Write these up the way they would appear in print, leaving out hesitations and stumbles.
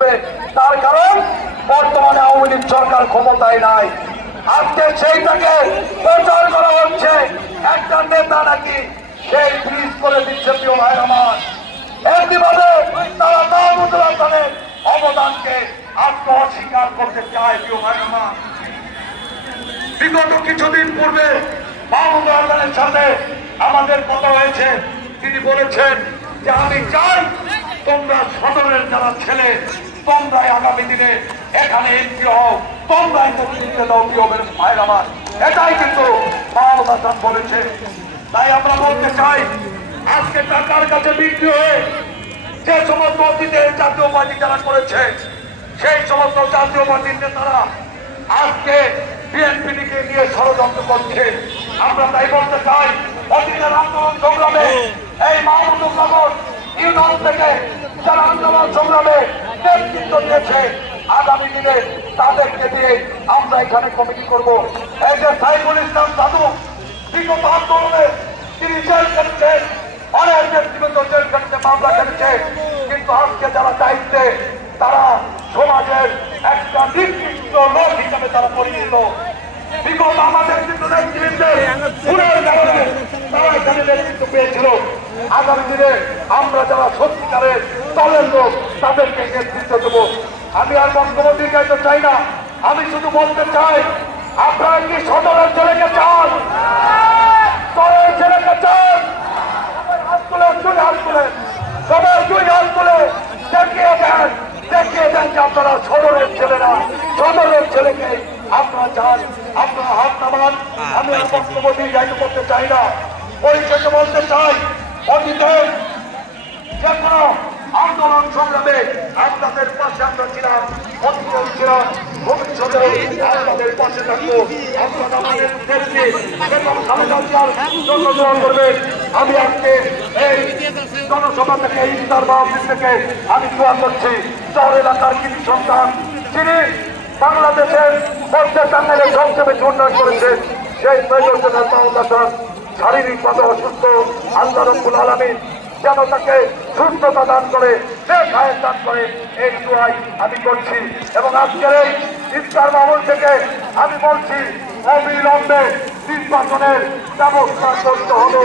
তার কারণ বর্তমানে আওয়ামী লীগ সরকার ক্ষমতায় নাই। আজকে সেইটাকে প্রচার করা হচ্ছে, একটা নেতা নাকি সেই ব্রিজ করে দিচ্ছে। প্রিয় ভাই আমার, একইভাবে তারা মাহমুদুল হাসানের অবদানকে আত্ম অস্বীকার করতে চায়। প্রিয় ভাই আমার, বিগত কিছুদিন পূর্বে মাহমুদুল হাসানের সাথে আমাদের কথা হয়েছে। তিনি বলেছেন যে আমি চাই তোমরা সদরের যারা ছেলে তোমরাই আগামী দিনে এখানে এমপি হও, তোমরাই নেতৃত্বে দাও। প্রিয় ভাইয়ের আমার, এটাই কিন্তু মাহমুদুল হাসান বলেছে। তাই আমরা বলতে চাই, আজকে টাকার কাছে বিক্রি হয়ে যে সমস্ত অতীতে জাতীয় পার্টি যারা করেছে, সেই সমস্ত জাতীয় পার্টির নেতারা আজকে বিএনপিকে নিয়ে ষড়যন্ত্র করছে। আমরা তাই বলতে চাই, অতীতের আন্দোলন সংগ্রামে এই মাহমুদুল্লাহ ইউনিয়ন থেকে যারা আন্দোলন সংগ্রামে নেতৃত্ব দিয়েছে, আগামী দিনে তাদেরকে দিয়ে আমরা এখানে কমিটি করব। এই যে সাইফুল ইসলাম সাধু বিগত আন্দোলনে তিনি জেল খেটেছেন, অনেক ব্যক্তিগত জেল খেটেছে, মামলা খেটেছে, কিন্তু আজকে যারা দায়িত্বে তারা সমাজের একটা নির্দিষ্ট লোক হিসাবে তারা পরিচিত। বিগত আমাদের কিন্তু নেতৃত্বের গুণের কারণে তারা এখানে নেতৃত্ব পেয়েছিল। আগামী দিনে আমরা যারা সত্যিকারের দলের লোক তাদেরকে নেতৃত্ব দেবো। আমি আর বক্তব্য দীর্ঘায়িত চাই না, আমি শুধু বলতে চাই, আপনারা কি সদরের ছেলেকে চান? সদরের ছেলেকে চান? হাত তুলে, দুই হাত তুলে, সবাই দুই হাত তুলে দেখিয়ে দেন, দেখিয়ে দেন যে আপনারা সদরের ছেলেরা, সদরের ছেলেকে আপনারা চান। আপনারা হাত নামান। আমি আর বক্তব্য দীর্ঘায়িত করতে চাই না। পরিশেষে বলতে চাই, অতীতে যে কোনো আন্দোলন সংগ্রামে আপনাদের পাশে আমরা ছিলাম, অতীতেও ছিলাম, ভবিষ্যতে আপনাদের পাশে থাকবো। আপনারা আমাদের উদ্দেশ্যে করবেন। আমি আজকে এই জনসভা থেকে, ইফতার মাহফিল থেকে আমি দোয়া করছি, শহর এলাকার কৃষি সন্তান যিনি বাংলাদেশের মধ্যে টাঙ্গাইলের সবচেয়ে বেশি উন্নয়ন করেছেন, সেই মেজর জেনারেল মাহমুদুল হাসান শারীরিকভাবে অসুস্থ। আল্লাহ রাব্বুল আলামিন যেন তাকে সুস্থতা দান করে, নেখায়ের দান করে, এই দোয়াই আমি করছি। এবং আজকের এই ইফতার মাহফিল থেকে আমি বলছি, অবিলম্বে নির্বাচনের ব্যবস্থা করতে হবে।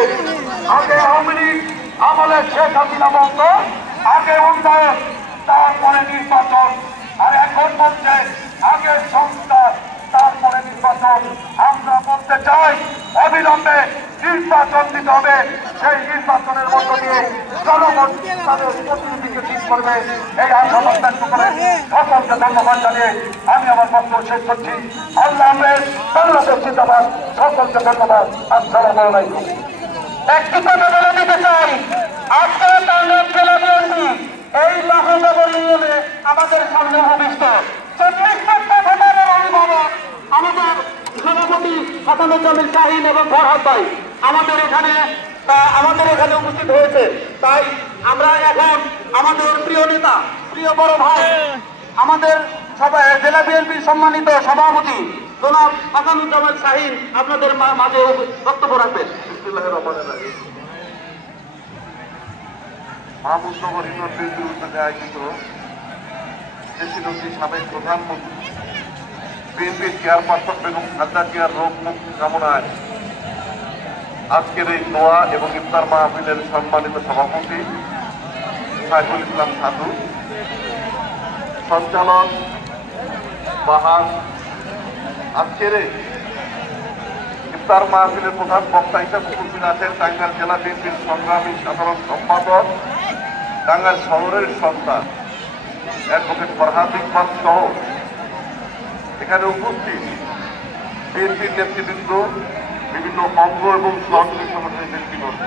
আগে আওয়ামী লীগ আমলে শেখ হাসিনা বন্ধ, আগে উন্নয়ন তারপরে নির্বাচন, আর এখন বলছে আগে সংস্কার তারপরে নির্বাচন। আমরা বলতে চাই, অবিলম্বে নির্বাচন দিতে হবে। সেই নির্বাচনের মধ্য দিয়ে জনগণ তাদের প্রতিনিধিকে ঠিক করবে, এই আশাবাদ ব্যক্ত করে সকলকে ধন্যবাদ জানিয়ে আমি আমার বক্তব্য শেষ করছি। আল্লাহ হাফেজ, বাংলাদেশ জিন্দাবাদ। সকলকে ধন্যবাদ। আসসালামু আলাইকুম। একটি কথা বলে দিতে চাই, আজকে টাঙ্গাইল জেলা বিএনপি এই মহানগর ইউনিয়নে আমাদের সামনে ভবিষ্য 40টা ভোটারের অভিভাবক আমাদের সভাপতি হাসানুজ্জামিল শাহীন এবং ফরহাদ ভাই আমাদের এখানে উপস্থিত হয়েছে। তাই আমরা এখন আমাদের প্রিয় নেতা, প্রিয় বড় ভাই, আমাদের জেলা বিএনপির সম্মানিত সভাপতি জনাব হাসানুজ্জামিল শাহীন আপনাদের মাঝে বক্তব্য রাখবেন। মাহমুদনগর ইউনিয়ন বিএনপির উদ্যোগে আয়োজিত দেশি সাবেক প্রধানমন্ত্রী বিএনপির চেয়ারপারসন বেগম খালেদা জিয়ার রোগ মুক্তি কামনায় আজকের এই দোয়া এবং ইফতার মাহফিলের সম্মানিত সভাপতি সাইফুল ইসলাম সাধু, সঞ্চালক বাহার, আজকের এই ইফতার মাহফিলের প্রধান বক্তা হিসেবে উপস্থিত আছেন টাঙ্গাইল জেলা বিএনপির সংগ্রামী সাধারণ সম্পাদক, টাঙ্গাইল শহরের সন্তান অ্যাডভোকেট ফরহাদ ইকবাল সহ এখানে উপস্থিত বিএনপির নেতৃবৃন্দ, বিভিন্ন অঙ্গ এবং সাংগঠনিক সংগঠনের নেতৃবৃন্দ।